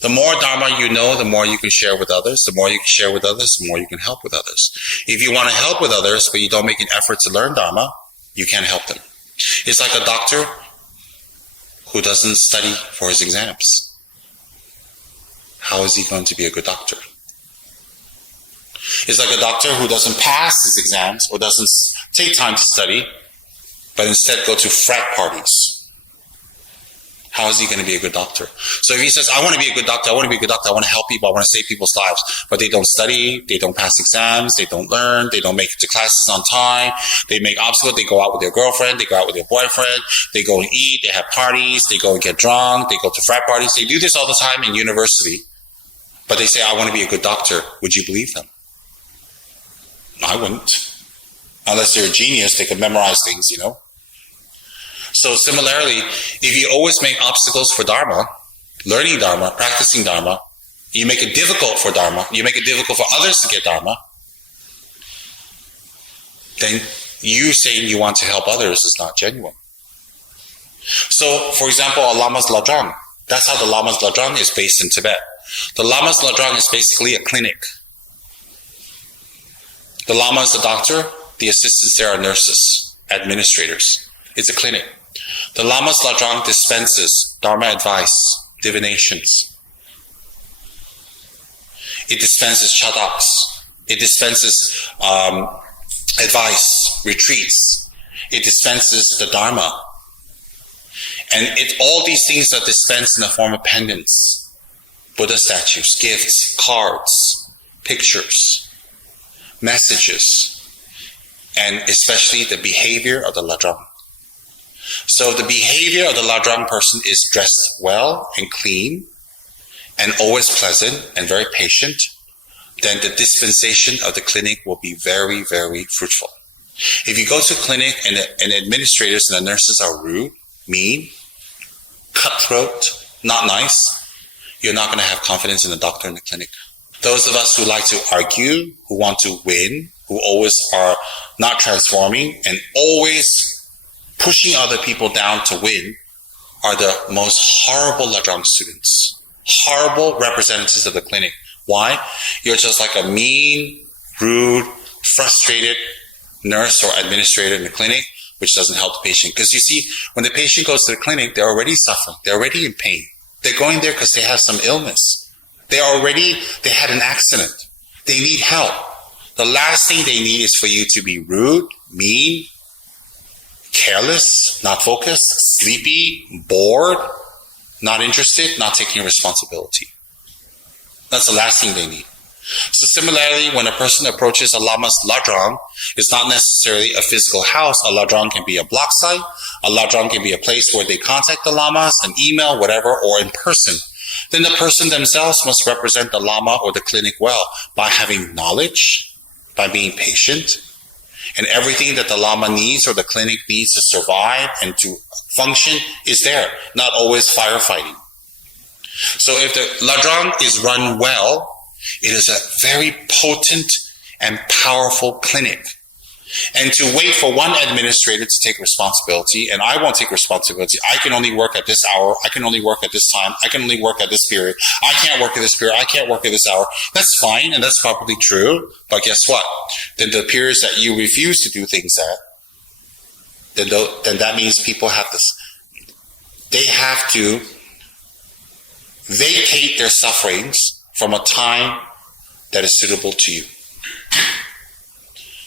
The more Dharma you know, the more you can share with others. The more you can share with others, the more you can help with others. If you want to help with others, but you don't make an effort to learn Dharma, you can't help them. It's like a doctor who doesn't study for his exams. How is he going to be a good doctor? It's like a doctor who doesn't pass his exams or doesn't take time to study, but instead go to frat parties. How is he going to be a good doctor? So if he says, I want to be a good doctor, I want to be a good doctor, I want to help people, I want to save people's lives, but they don't study, they don't pass exams, they don't learn, they don't make it to classes on time, they make obstacles, they go out with their girlfriend, they go out with their boyfriend, they go and eat, they have parties, they go and get drunk, they go to frat parties, they do this all the time in university, but they say, I want to be a good doctor. Would you believe them? I wouldn't. Unless they're a genius, they can memorize things, you know. So similarly, if you always make obstacles for Dharma, learning Dharma, practicing Dharma, you make it difficult for Dharma, you make it difficult for others to get Dharma, then you saying you want to help others is not genuine. So, for example, a Lama's ladang. That's how the Lama's ladang is based in Tibet. The Lama's ladang is basically a clinic. The Lama is the doctor, the assistants there are nurses, administrators. It's a clinic. The Lama's ladang dispenses Dharma advice, divinations. It dispenses chadaks. It dispenses advice, retreats. It dispenses the Dharma. And all these things are dispensed in the form of pendants, Buddha statues, gifts, cards, pictures, messages, and especially the behavior of the ladang. So the behavior of the ladang person is dressed well and clean and always pleasant and very patient, then the dispensation of the clinic will be very, very fruitful. If you go to a clinic and the administrators and the nurses are rude, mean, cutthroat, not nice, you're not going to have confidence in the doctor in the clinic. Those of us who like to argue, who want to win, who always are not transforming and always pushing other people down to win, are the most horrible ladang students, horrible representatives of the clinic. Why? You're just like a mean, rude, frustrated nurse or administrator in the clinic, which doesn't help the patient. Because you see, when the patient goes to the clinic, they're already suffering. They're already in pain. They're going there because they have some illness. They had an accident. They need help. The last thing they need is for you to be rude, mean, careless, not focused, sleepy, bored, not interested, not taking responsibility. That's the last thing they need. So similarly, when a person approaches a Lama's ladang, it's not necessarily a physical house. A ladang can be a block site. A ladang can be a place where they contact the Lamas, an email, whatever, or in person. Then the person themselves must represent the Lama or the clinic well by having knowledge, by being patient, and everything that the Lama needs or the clinic needs to survive and to function is there, not always firefighting. So if the ladang is run well, it is a very potent and powerful clinic. And to wait for one administrator to take responsibility, and I won't take responsibility, I can only work at this hour, I can only work at this time, I can only work at this period, I can't work at this period, I can't work at this hour. That's fine, and that's probably true, but guess what? Then the periods that you refuse to do things at, then that means people have this, they have to vacate their sufferings from a time that is suitable to you.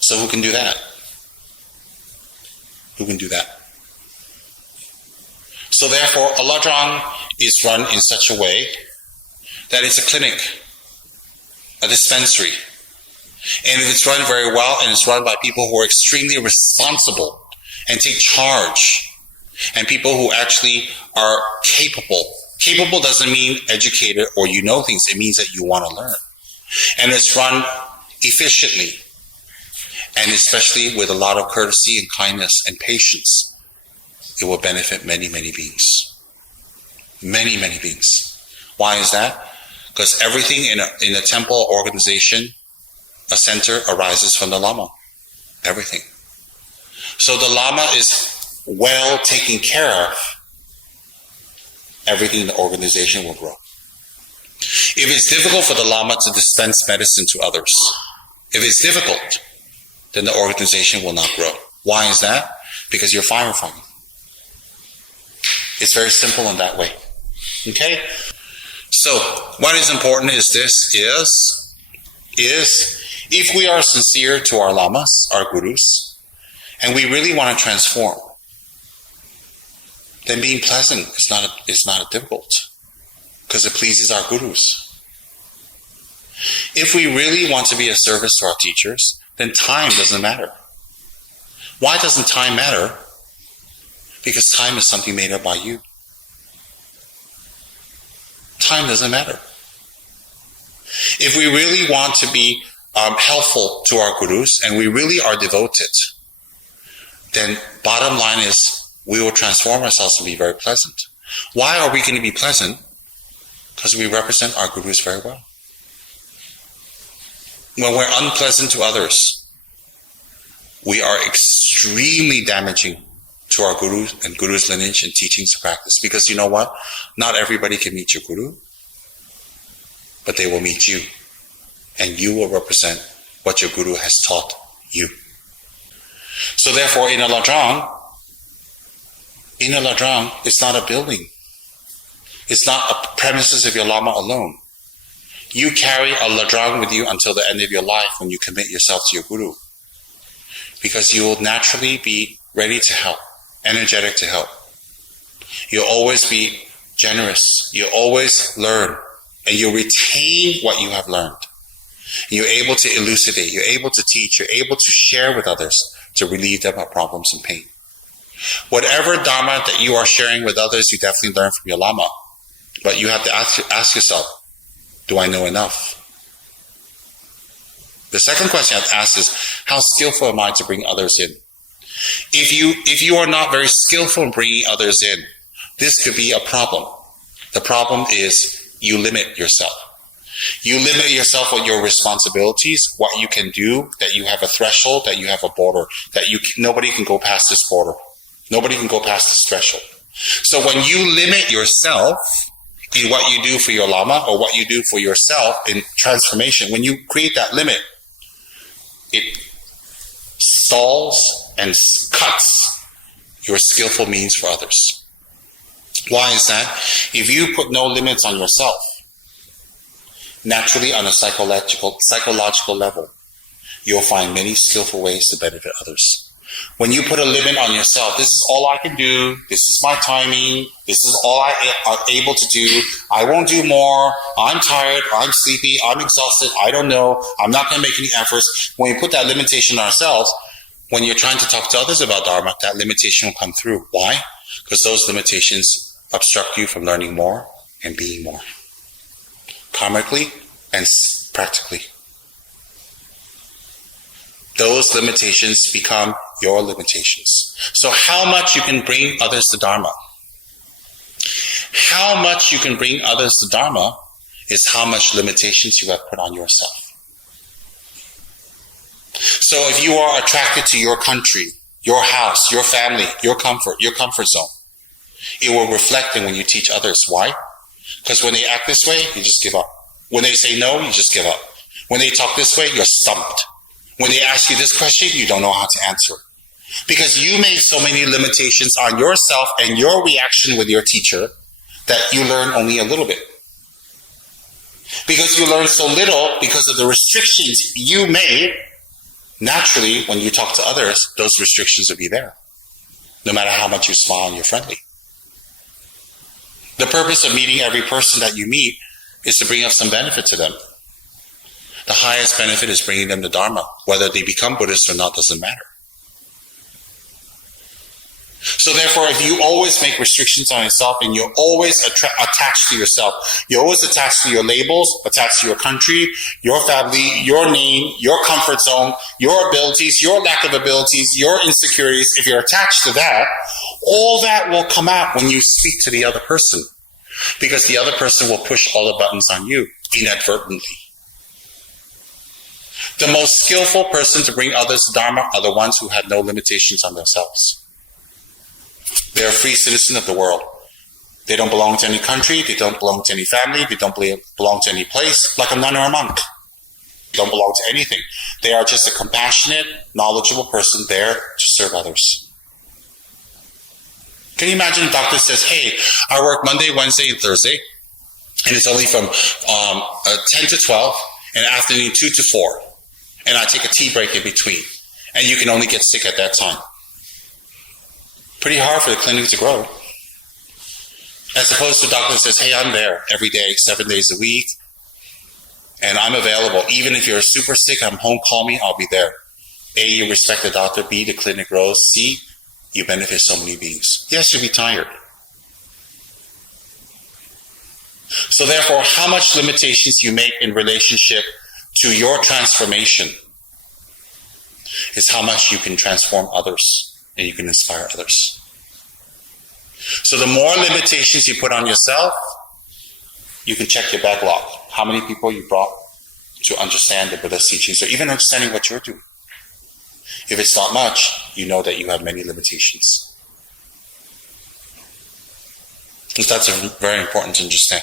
So who can do that? Who can do that? So therefore, a ladang is run in such a way that it's a clinic, a dispensary. And if it's run very well and it's run by people who are extremely responsible and take charge, and people who actually are capable. Capable doesn't mean educated or you know things. It means that you want to learn. And it's run efficiently, and especially with a lot of courtesy and kindness and patience. It will benefit many, many beings. Many, many beings. Why is that? Because everything in a temple organization, a center, arises from the Lama. Everything. So the Lama is well taken care of. Everything in the organization will grow. If it's difficult for the Lama to dispense medicine to others, if it's difficult, then the organization will not grow. Why is that? Because you're firefighting. It's very simple in that way. Okay? So, what is important is if we are sincere to our lamas, our gurus, and we really want to transform, then being pleasant is not difficult, because it pleases our gurus. If we really want to be of service to our teachers, then time doesn't matter. Why doesn't time matter? Because time is something made up by you. Time doesn't matter. If we really want to be helpful to our gurus and we really are devoted, then bottom line is we will transform ourselves to be very pleasant. Why are we going to be pleasant? Because we represent our gurus very well. When we're unpleasant to others, we are extremely damaging to our gurus and guru's lineage and teachings to practice. Because you know what? Not everybody can meet your guru, but they will meet you. And you will represent what your guru has taught you. So therefore, in a ladang, it's not a building. It's not a premises of your lama alone. You carry a ladang with you until the end of your life when you commit yourself to your guru. Because you will naturally be ready to help, energetic to help. You'll always be generous. You'll always learn. And you'll retain what you have learned. You're able to elucidate. You're able to teach. You're able to share with others to relieve them of problems and pain. Whatever dharma that you are sharing with others, you definitely learn from your lama. But you have to ask yourself, do I know enough? The second question I have to ask is, how skillful am I to bring others in? If you are not very skillful in bringing others in, this could be a problem. The problem is you limit yourself. You limit yourself on your responsibilities, what you can do, that you have a threshold, that you have a border, that nobody can go past this border. Nobody can go past this threshold. So when you limit yourself in what you do for your lama or what you do for yourself in transformation, when you create that limit, it stalls and cuts your skillful means for others. Why is that? If you put no limits on yourself, naturally on a psychological level, you'll find many skillful ways to benefit others. When you put a limit on yourself, this is all I can do, this is my timing, this is all I am able to do, I won't do more, I'm tired, I'm sleepy, I'm exhausted, I don't know, I'm not going to make any efforts. When we put that limitation on ourselves, when you're trying to talk to others about Dharma, that limitation will come through. Why? Because those limitations obstruct you from learning more and being more. Karmically and practically. Those limitations become your limitations. So how much you can bring others to Dharma? How much you can bring others to Dharma is how much limitations you have put on yourself. So if you are attracted to your country, your house, your family, your comfort zone, it will reflect in when you teach others. Why? Because when they act this way, you just give up. When they say no, you just give up. When they talk this way, you're stumped. When they ask you this question, you don't know how to answer. Because you made so many limitations on yourself and your reaction with your teacher that you learn only a little bit. Because you learn so little because of the restrictions you made, naturally, when you talk to others, those restrictions will be there. No matter how much you smile and you're friendly. The purpose of meeting every person that you meet is to bring up some benefit to them. The highest benefit is bringing them to Dharma. Whether they become Buddhists or not doesn't matter. So therefore, if you always make restrictions on yourself and you're always attached to yourself, you're always attached to your labels, attached to your country, your family, your name, your comfort zone, your abilities, your lack of abilities, your insecurities, if you're attached to that, all that will come out when you speak to the other person. Because the other person will push all the buttons on you inadvertently. The most skillful person to bring others to Dharma are the ones who have no limitations on themselves. They're a free citizen of the world. They don't belong to any country. They don't belong to any family. They don't belong to any place, like a nun or a monk. They don't belong to anything. They are just a compassionate, knowledgeable person there to serve others. Can you imagine a doctor says, hey, I work Monday, Wednesday, and Thursday, and it's only from 10 to 12, and afternoon 2 to 4, and I take a tea break in between, and you can only get sick at that time. Pretty hard for the clinic to grow. As opposed to a doctor that says, hey, I'm there every day, 7 days a week, and I'm available. Even if you're super sick, I'm home, call me, I'll be there. A, you respect the doctor. B, the clinic grows. C, you benefit so many beings. Yes, you'll be tired. So therefore, how much limitations you make in relationship to your transformation is how much you can transform others and you can inspire others. So the more limitations you put on yourself, you can check your backlog. How many people you brought to understand the Buddha's teachings, or even understanding what you're doing. If it's not much, you know that you have many limitations. Because that's very important to understand.